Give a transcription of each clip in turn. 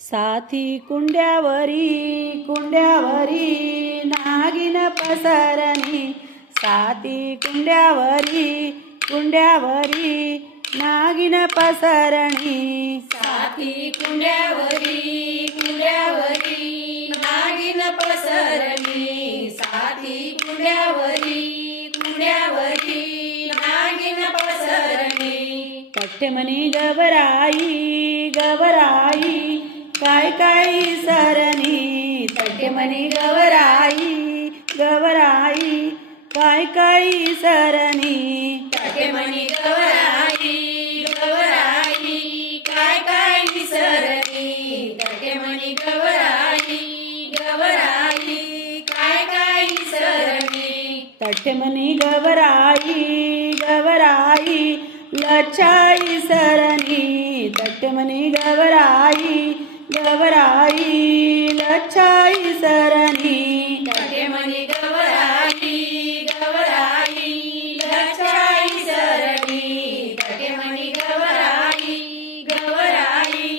साथी कुंड्यावरी कुंड्यावरी नागिन पसरणी। साथी कुंड्यावरी कुंड्यावरी नागिन पसरणी। साथी कुंड्यावरी कुंड्यावरी नागिन पसरणी। साथी कुंड्यावरी कुंड्यावरी नागिन पसरणी। तट्टेमनी गवराई गवराई काय काय सरणी। तट्टेमनी गवराई गवराई काय काय सरणी। तट्टेमनी गवराई गवराई काय काय विसरणी। तट्टेमनी गवराई गवराई काय काय विसरणी। तट्टेमनी गवराई गवराई लच्छाई सरणी। तट्टेमनी गवराई गवराई लच्छाई सरणी। तट्टेमनी गवराई गवराई लच्छाई सरणी। तट्टेमनी गवराई गवराई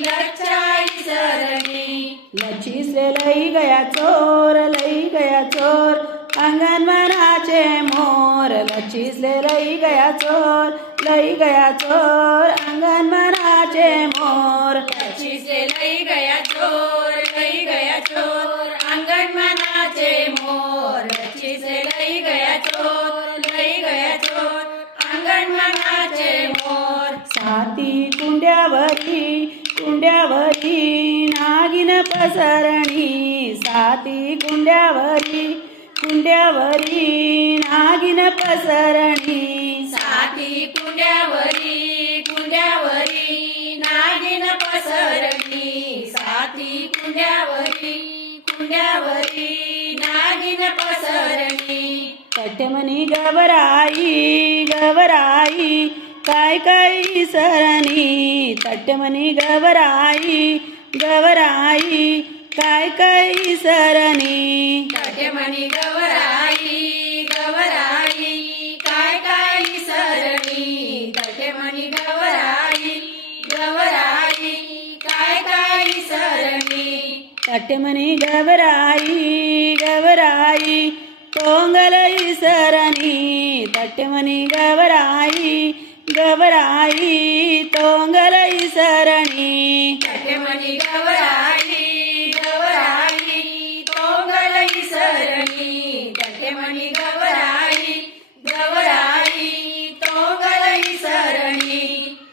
लच्छाई सरणी। लच्छी से लई गया चोर लई गया चोर अंगन मनाचे मोर। लच्छी से लई गया चोर लई गया चोर अंगन मनाचे मोर। लच्छी से लई गया चोर लई गया चोर अंगन मनाचे मोर। लच्छी से लई गया चोर लई गया चोर अंगन मनाचे मोर। साथी कुंड्यावरी कुंड्यावरी नागिन पसरणी। साथी कुंड्यावरी कुंड्यावरी नागिन पसरणी। साथी कुंड्यावरी कुंड्यावरी नागिन पसरणी। साथी कुंड्यावरी कुंड्यावरी नागिन पसरणी। तट्टेमनी गवराई गवराई काय काय सरणी। तट्टेमनी गवराई गवराई काय काय सरणी। तट्टेमनी गवराई गवराई काय काय विसरणी। तट्टेमनी गवराई गवराई काय काय विसरणी। तट्टेमनी गवराई गवराई तोंगलई सरणी। तट्टेमनी गवराई गवराई तोंगलई सरणी। तट्टेमनी गवराई गवराई तोंगलई सरणी। तट्टेमनी गवराई गवराई तोंगलई सरणी।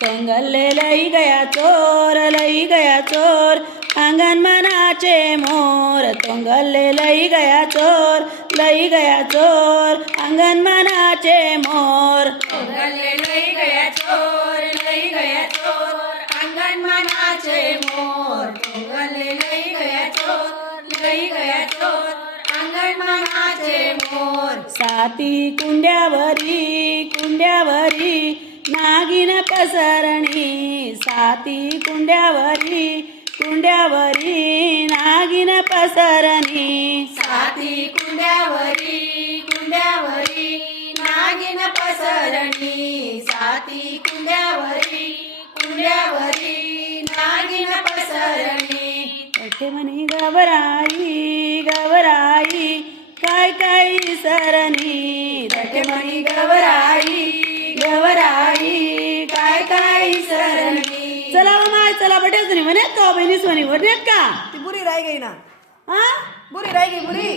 तोंगले लई गया चोर लई गया चोर अंगन मनाचे मोर। तोंगले लई गया चोर लई गया चोर अंगन मनाचे मोर। तोंगले लई गया चोर लई गया चोर अंगन मनाचे मोर। तोंगले लई गया चोर लई गया चोर अंगन मनाचे मोर। साथी कुंड्यावरी कुंड्यावरी नागिन पसरणी। साथी कुंड्यावरी कुंड्यावरी नागिन पसरणी। साथी कुंड्यावरी कुंड्यावरी नागिन पसरणी। साथी कुंड्यावरी कुंड्यावरी नागिन पसरणी। तट्टेमनी गवराई गवराई काय काय सरणी। तट्टेमनी गवराई गवराई काय काय सरणी। चला माय चला बटेच नाही म्हणे तो बहिणीच म्हणे बटेत का ती बुरी राही गई ना, हा बुरी राही गई बुरी।